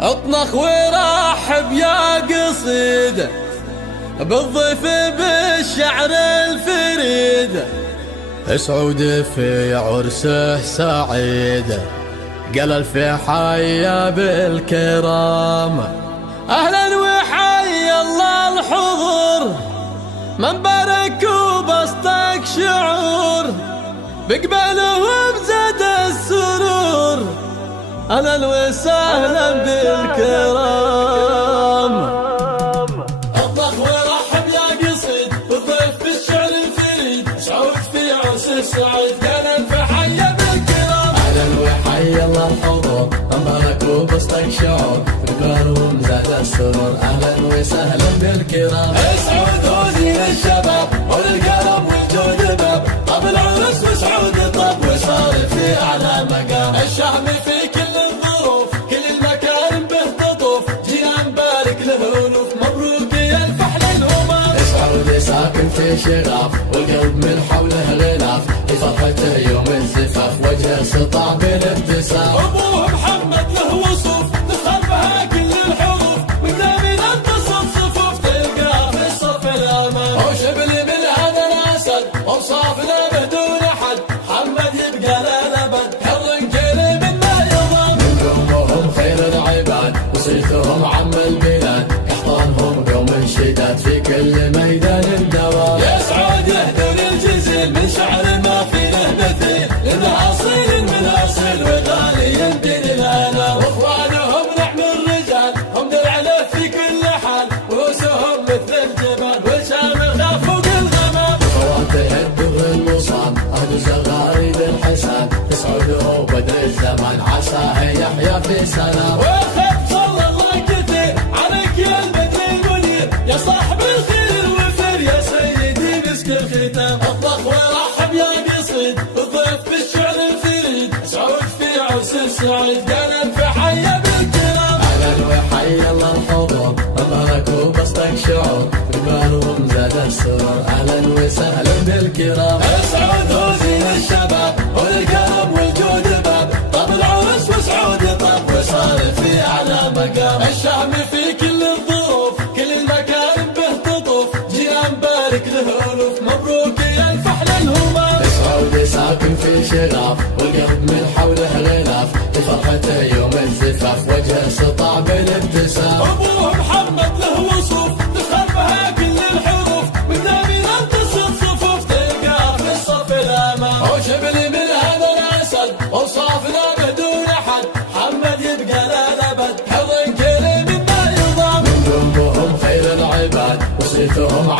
اطنخ ورحب يا قصيدة بالضيف بالشعر الفريد، سعود في عرسه سعيد، قال الف حيا بالكرام. اهلا وحيا الله الحضور، من بارك وبسطك شعور، بقبله وبزاد السرور، اهلا وسهلا بالكرام. اطلق ورحب يا قصيد بالضيف بالشعر الفريد، سعود في عرس السعيد، قال الف حيا بالكرام. اهلا وحيا الله الحضور، امبارك وبسطك شعور، بقبله وبزاد السرور، اهلا وسهلا بالكرام. سعود وزين الشباب والكرم والجود باب، طب العرس وسعود طب وصار في اعلى مقام. الشهم في كل الظروف كل المكارم به تطوف، جينا نبارك له الوف، مبروك يا الفحل الهمام. سعود ساكن في شغاف والقلب من حوله غلاف، لفرحته يوم الزفاف وجهه سطع بالابتسام. ابوه محمد له وصوف دخل بها كل الحروف، مقدامين انتصت صفوف تلقاه في الصف الامام. وشبل من هذا الاسد اوصافنا بدون حد، محمد يبقى للابد كالرجال منا يضام. من قومهم خير العباد وصيتهم عم البلاد، يحضنهم قوم الشداد في كل ميدان الدوام. يا سعود يهدون الجزيل من شعر ما في له مثيل، انه اصيل من اصيل وغالي بين الانام. واخوانهم نعم الرجال هم درع له في كل حال، ورؤوسهم مثل الجبال والشامخ فوق الغمام. فواته الدر المصان اهل زغاريد الحسان، سعود وبدر الزمان عساه يحيا في سلام. وخف صلى الله كثير عليك يا البدر المنير، يا صاحب الخير الوفر يا سيدي مسك الختام. اطلق ورحب يا قصيد بالضيف بالشعر الفريد، سعود في عرس السعيد، قال الف حيا بالكرام. اهلا وحيا الله الحضور، امبارك وبسطك شعور، بقبالهم زاد السرور، اهلا وسهلا بالكرام. سعود وزين الشباب والكرم والجود باب، طب العرس وسعود طب وصار في اعلى مقام. الشهم في كل الظروف كل المكارم به تطوف، جينا نبارك له الوف، مبروك يا الفحل الهمام. سعود ساكن في شغاف والقلب من حوله غلاف، لفرحته يوم الزفاف وجهه سطع بالابتسام. ابوه محمد له وصوف دخل بها كل الحروف، مقدامين انتصت صفوف تلقاه في الصف الامام. وشبل من هذا الاسد اوصافنا بدون حد، محمد يبقى للابد كالرجال مما يضام. من قومهم خير العباد وصيتهم